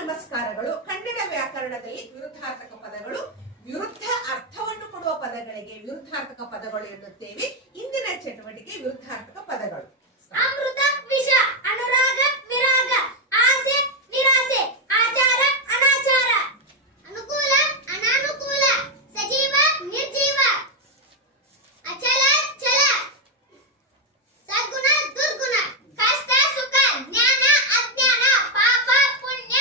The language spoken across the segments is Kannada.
ನಮಸ್ಕಾರಗಳು. ಕನ್ನಡ ವ್ಯಾಕರಣದಲ್ಲಿ ವಿರುದ್ಧಾರ್ಥಕ ಪದಗಳು, ವಿರುದ್ಧ ಅರ್ಥವನ್ನು ಕೊಡುವ ಪದಗಳಿಗೆ ವಿರುದ್ಧಾರ್ಥಕ ಪದಗಳು ಎನ್ನುತ್ತೇವೆ. ಇಂದಿನ ಚಟುವಟಿಕೆ ವಿರುದ್ಧಾರ್ಥಕ ಪದಗಳು. ಅಮೃತ, ವಿಷ, ಅನುರಾಗ, ವಿರಾಗ, ಆಸೆ, ನಿರಾಸೆ, ಆಚಾರ, ಅನಾಚಾರ, ಅನುಕೂಲ, ಅನಾನುಕೂಲ, ಸಜೀವ, ನಿರ್ಜೀವ, ಅಚಲ, ಚಲ, ಸದ್ಗುಣ, ದುರ್ಗುಣ, ಕಷ್ಟ, ಸುಖ, ಜ್ಞಾನ, ಅಜ್ಞಾನ, ಪಾಪ, ಪುಣ್ಯ,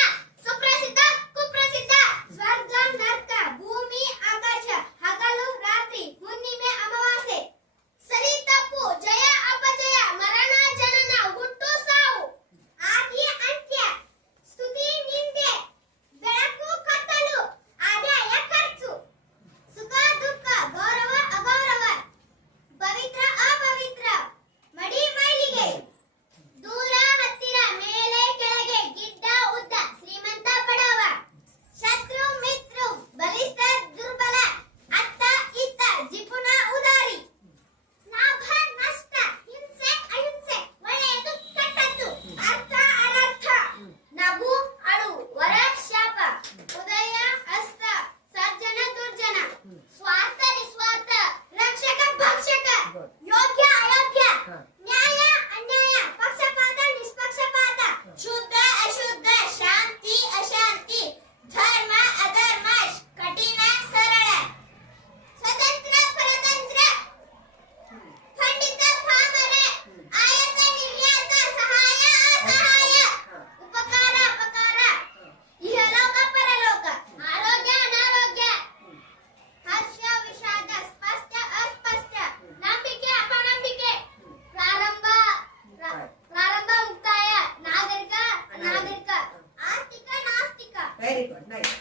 ಸುಪ್ರಸಿದ್ಧ, ಕುಪ್ರಸಿದ್ಧ, ಸ್ವರ್ಗ, ನರ್ಕ, ಭೂಮಿ, ಆಕಾಶ, ಹಗಲು, ರಾತ್ರಿ, ಹುಣ್ಣಿಮೆ, ಅಮಾವಾಸ್ಯೆ, ಸರಿ, ತಪ್ಪು, ಜಯ, ಅಪಜಯ, ಮರಣ, ಜನನ, ಹುಟ್ಟು, ಸಾವು, ಆದಿ, ಅಂತ್ಯ, ಸ್ತುತಿ, ನಿಂದೆ, ಬೆಳಕು, ಕತ್ತಲು, ಆದಾಯ, ಖರ್ಚು, ಸುಖ, ದುಃಖ, ಗೌರವ, ಅಗೌರವ, ಪವಿತ್ರ, ಅಪವಿತ್ರ, ಮಡಿ, ಮೈಲಿಗೆ, ದೂರ, ಹತ್ತಿರ, ಮೇಲೆ, ಕೆಳಗೆ, ಗಿಡ್ಡ, ಉದ್ದ, ಶ್ರೀಮಂತ, ಬಡವ, ಶತ್ರು, ಮಿತ್ರ, ಬಲಿಷ್ಠ, ದುರ್ಬಲ, ಅತ್ತ, ಇತ್ತ, ಜಿಪುಣ, ಉದಾರಿ, ಲಾಭ, ನಷ್ಟ, ಹಿಂಸೆ, ಅಹಿಂಸೆ, ಒಳ್ಳೆಯದು, ಕೆಟ್ಟದ್ದು, ಅರ್ಥ, ಅನರ್ಥ, ನಗು, ಅಳು, ವರ, ಶಾಪ, ಉದಯ, ಅಸ್ತ, ಸಜ್ಜನ, ದುರ್ಜನ, ಸ್ವಾರ್ಥ, ನಿಸ್ವಾರ್ಥ, ರಕ್ಷಕ, ಭಕ್ಷಕ, ಯೋಗ್ಯ, ಅಯೋಗ್ಯ, ನ್ಯಾಯ, ಅನ್ಯಾಯ, ಪಕ್ಷಪಾತ, ನಿಷ್ಪಕ್ಷಪಾತ, ಶುದ್ಧ, ಅಶುದ್ಧ, ಶಾಂತಿ, ಅಶಾಂತಿ, ಧರ್ಮ, ಅಧರ್ಮ, ಕಠಿಣ, ಸರಳ, ಸ್ವತಂತ್ರ, ಪರತಂತ್ರ, ಖಂಡಿತ, ಪಾಮರ, ಆಯತ, ನಿರ್ಯಾತ, ಸಹಾಯ, ಅಸಹಾಯ, ಉಪಕಾರ, ಅಪಕಾರ, ಇಹಲೋಕ, ಪರಲೋಕ, ಆರೋಗ್ಯ, ಅನಾರೋಗ್ಯ, ಹರ್ಷ, ವಿಷಾದ, ಸ್ಪಷ್ಟ, ಅಸ್ಪಷ್ಟ, ನಂಬಿಕೆ, ಅಪನಂಬಿಕೆ, ಪ್ರಾರಂಭ, ಮುಕ್ತಾಯ, ನಾಗರಿಕ, ಅನಾಗರಿಕ, ಆಸ್ತಿಕ, ನಾಸ್ತಿಕ. Very good, nice.